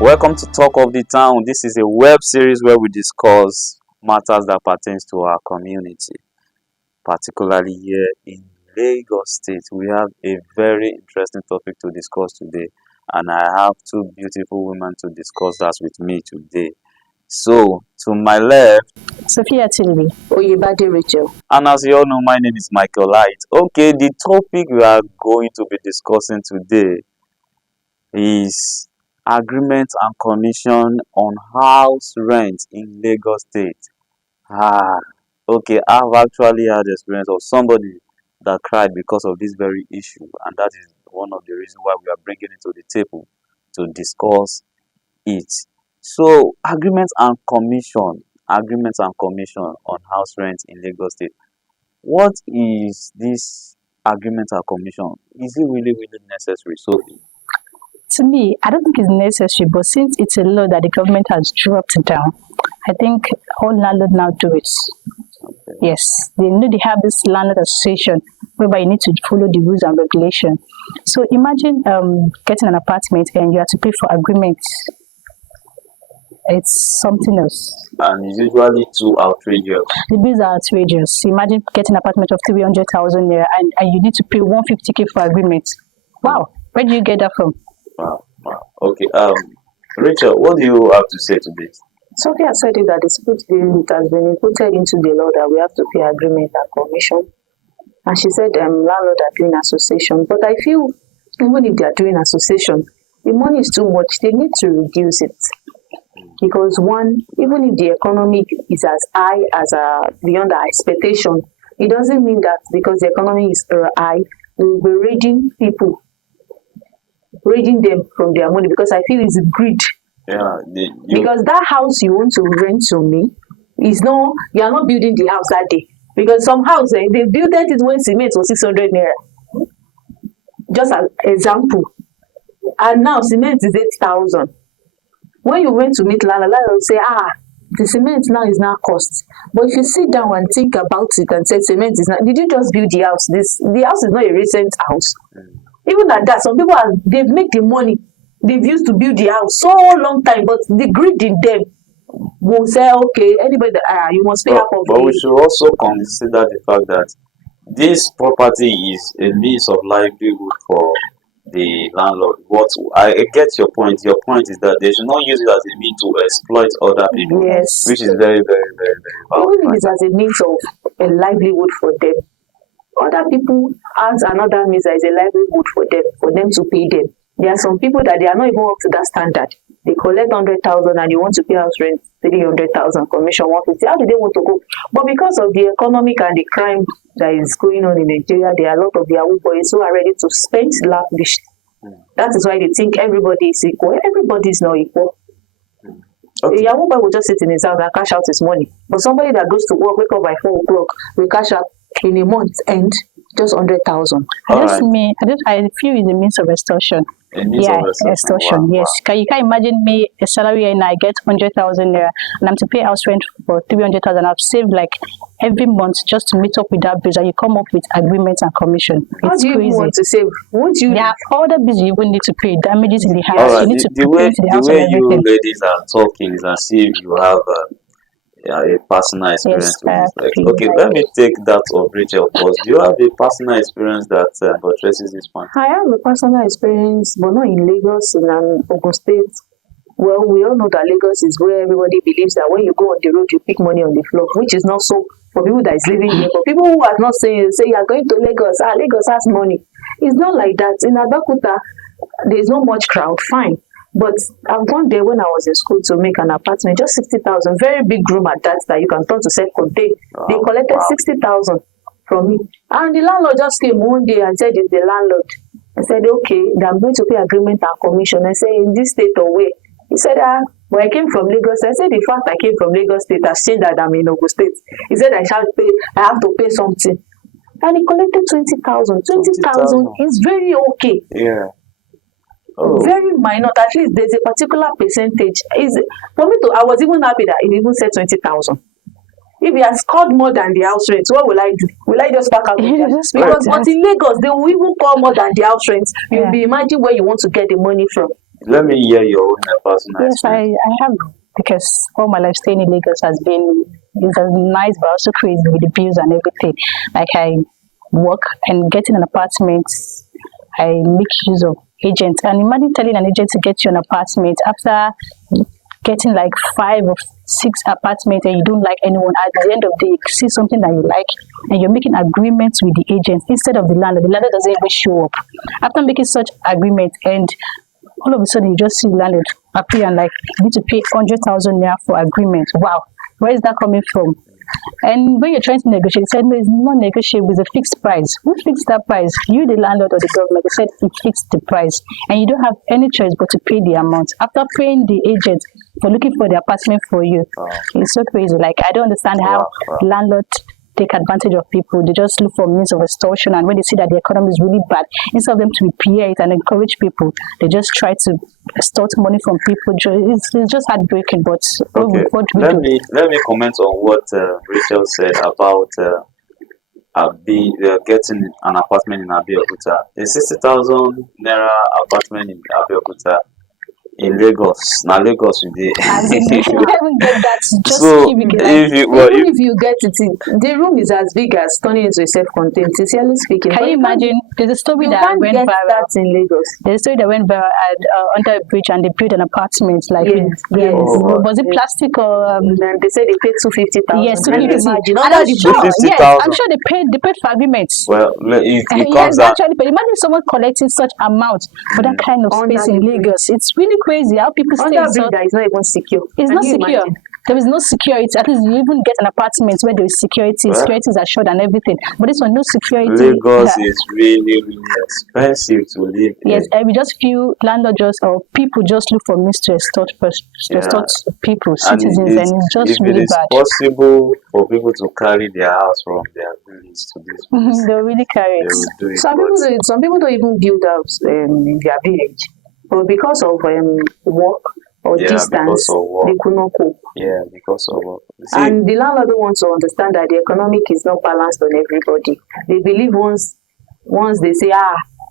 Welcome to Talk of the Town. This is a web series where we discuss matters that pertains to our community, particularly here in Lagos State. We have a very interesting topic to discuss today, and I have two beautiful women to discuss that with me today. So, to my left, Sophia Tilby, Oyebade Rachel. and as you all know, my name is Michael Light. Okay, the topic we are going to be discussing today is agreement and commission on house rent in Lagos State. Ah, okay, I've actually had experience of somebody that cried because of this very issue, and that is one of the reasons why we are bringing it to the table to discuss it. So, agreements and commission on house rent in Lagos State. What is this agreement and commission? Is it really necessary? So, To me, I don't think it's necessary, but since it's a law that the government has dropped down, I think all landlords now do it. Yes, they know they have this landlord association whereby you need to follow the rules and regulations. So imagine getting an apartment and you have to pay for agreement. It's something else. and it's usually too outrageous. The bills are outrageous. Imagine getting an apartment of 300,000 naira and you need to pay 150k for agreement. Wow, where do you get that from? Wow. Okay. Rachel, what do you have to say to this? Sophia said it that it has been inputted into the law that we have to pay agreement and commission. And she said landlords are doing association. But I feel even if they are doing association, the money is too much. They need to reduce it. Because one, even if the economy is as high as beyond our expectation, it doesn't mean that because the economy is high, we will be raiding them from their money, because I feel it's greed. Yeah. Because that house you want to rent to me is no, you are not building the house that day. Because some house they built it when cement was 600 naira. Just an example. And now cement is 8,000. When you went to meet landlord will say, the cement now is now cost. But if you sit down and think about it and say cement is not, did you just build the house? The house is not a recent house. Even at that, some people they've made the money they've used to build the house so long time, but the greed in them will say, okay, anybody you must pay half of But we should also consider the fact that this property is a means of livelihood for the landlord. What I get your point. Your point is that they should not use it as a means to exploit other people. Yes. Which is very valid. Even if it's as a means of a livelihood for them, other people has another means as a livelihood for them to pay them. There are some people that they are not even up to that standard. They collect 100,000 and you want to pay house rent 300,000, commission 150. How do they want to go? But because of the economic and the crime that is going on in Nigeria, there are a lot of Yahoo boys who are ready to spend lavish. That is why they think everybody is equal. Everybody is not equal. Okay. A Yahoo boy will just sit in his house and cash out his money. But somebody that goes to work, wake up by 4 o'clock, will cash out in a month end just 100,000. I feel it's a means of extortion. Extortion. Wow. Yes. You can imagine me a salary and I get 100,000 naira and I'm to pay house rent for 300,000. I've saved like every month just to meet up with that bill, and you come up with agreements and commission. How It's do you crazy. want to save? Won't you? Yeah, all the bills you will need to pay, damages in the house. All right. You need to The pay way into the house you and everything. ladies are talking is as if you have a personal experience Yes, with this. Like, please. okay, let me take that of Rachel first. Do you have a personal experience that addresses this point? I have a personal experience, but not in Lagos, in Ogun State. Well, we all know that Lagos is where everybody believes that when you go on the road, you pick money on the floor, which is not so for people that is living here. For people who are not saying, say you are going to Lagos, Lagos has money. It's not like that. In Abeokuta, there is not much crowd, fine. But I've gone there when I was in school to make an apartment, just 60,000, very big room at that you can turn to self-contained. They collected 60,000 from me. And the landlord just came one day and said, it's the landlord. I said, okay, I'm going to pay agreement and commission. I said, in this state or where? He said, well, I came from Lagos. I said, the fact I came from Lagos State has changed that I'm in Ogun State. He said, I have to pay something. And he collected 20,000. 20,000 is very okay. Yeah. Very minor. At least there's a particular percentage. For me I was even happy that he even said 20,000. If he has scored more than the house rent, what will I do? Will I just pack out? Because but in Lagos, they will even call more than the house rent. You'll be imagine where you want to get the money from. Let me hear your own personal Yes, experience. I have, because all my life staying in Lagos has been is nice but also crazy with the bills and everything. Like I work and getting an apartment, I make use of agents. And imagine telling an agent to get you an apartment after getting like 5 or 6 apartments and you don't like anyone. At the end of the day, you see something that you like and you're making agreements with the agent instead of the landlord. The landlord doesn't even show up. After making such agreement, and all of a sudden you just see landlord appear and like you need to pay 100,000 naira for agreement. Wow, where is that coming from? And when you're trying to negotiate, they said no, it's not negotiable, it's a fixed price. Who fixed that price? You, the landlord or the government? They said it fixed the price, and you don't have any choice but to pay the amount. After paying the agent for looking for the apartment for you, it's so crazy. Like I don't understand how landlords take advantage of people. They just look for means of extortion, and when they see that the economy is really bad, instead of them to repair it and encourage people, they just try to extort money from people. It's just heartbreaking. But Okay, what do we let do? me comment on what Rachel said about getting an apartment in Abeokuta. A 60,000 naira apartment in Abeokuta in Lagos. Now Lagos we And then dey. you haven't get that just So cubic. Like, if you well, even if you get it, the room is as big as turning into a self-contained. Sincerely speaking, Can but you you can't, imagine? There's a story you that can't went get viral. that in Lagos. There's a story that went viral at, under a bridge, and they built an apartment. Like, Yes, yes. was it plastic or? And they say they paid 250,000. Yes, Can you 250. imagine? And Under I'm the sure, bridge. yes, I'm 250,000. sure they paid for agreements. Well, it Yes, comes they down. actually paid. Imagine someone collecting such amount for that kind of Under space in the bridge. Lagos. It's really crazy how people stay Under in bridge such. that is not even secure. It's Can not you secure. imagine? There is no security. At least you even get an apartment where there is security. Well, Security is assured and everything. But this one, no security. Lagos is really, really expensive to live Yes, in. and we just feel landlord just or people just look for means to extort people, And citizens, and it's just if it really is bad. possible for people to carry their house from their village to this place, They'll really carry they it. will do it. Some people don't even build house in their village, but because of work or Yeah, distance, because of work. they could not cope. Yeah, because of work. See, And the landlord don't want to understand that the economic is not balanced on everybody. They believe once they say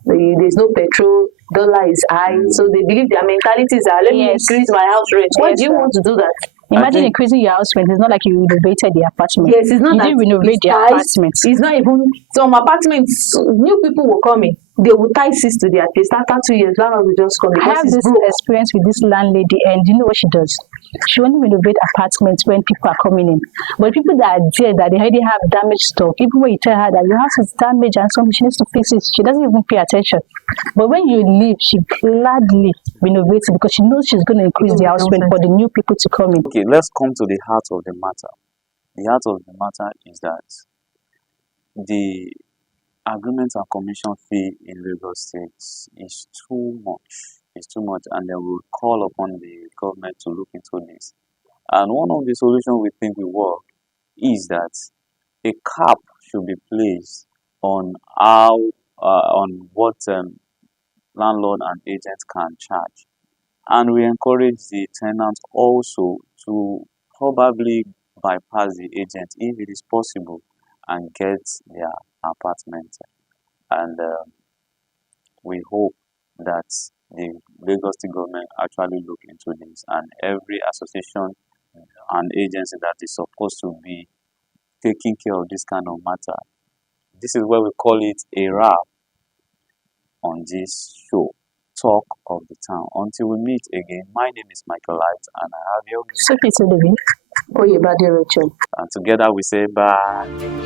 there's no petrol, dollar is high, so they believe their mentalities are let me Yes. increase my house rent. Why Yes, do you sir. want to do that? Imagine think- increasing your house rent. It's not like you renovated the apartment. Yes, it's not You that didn't renovate it's the ties. apartment. It's not even some apartments. New people will come in. They will tie 6 to their taste. After 2 years, landlord will just come I because have it's this broke. experience with this landlady, and you know what she does? She only renovate apartments when people are coming in. But people that are there, that they already have damaged stuff, even when you tell her that your house is damaged and something, she needs to fix it, she doesn't even pay attention. But when you leave, she gladly renovates it because she knows she's going to increase the house rent for the new people to come in. okay, let's come to the heart of the matter. The heart of the matter is that the agreement and commission fee in Lagos State is too much. It's too much, and then we'll call upon the government to look into this. And one of the solutions we think will work is that a cap should be placed on how on what landlord and agent can charge, and we encourage the tenant also to probably bypass the agent if it is possible and get their apartment. And we hope that the Lagos State government actually look into this, and every association and agency that is supposed to be taking care of this kind of matter. This is where we call it a wrap on this show, Talk of the Town. Until we meet again, my name is Michael Light, and I have your So, Peter David. Oyebade Rachel. and together we say bye.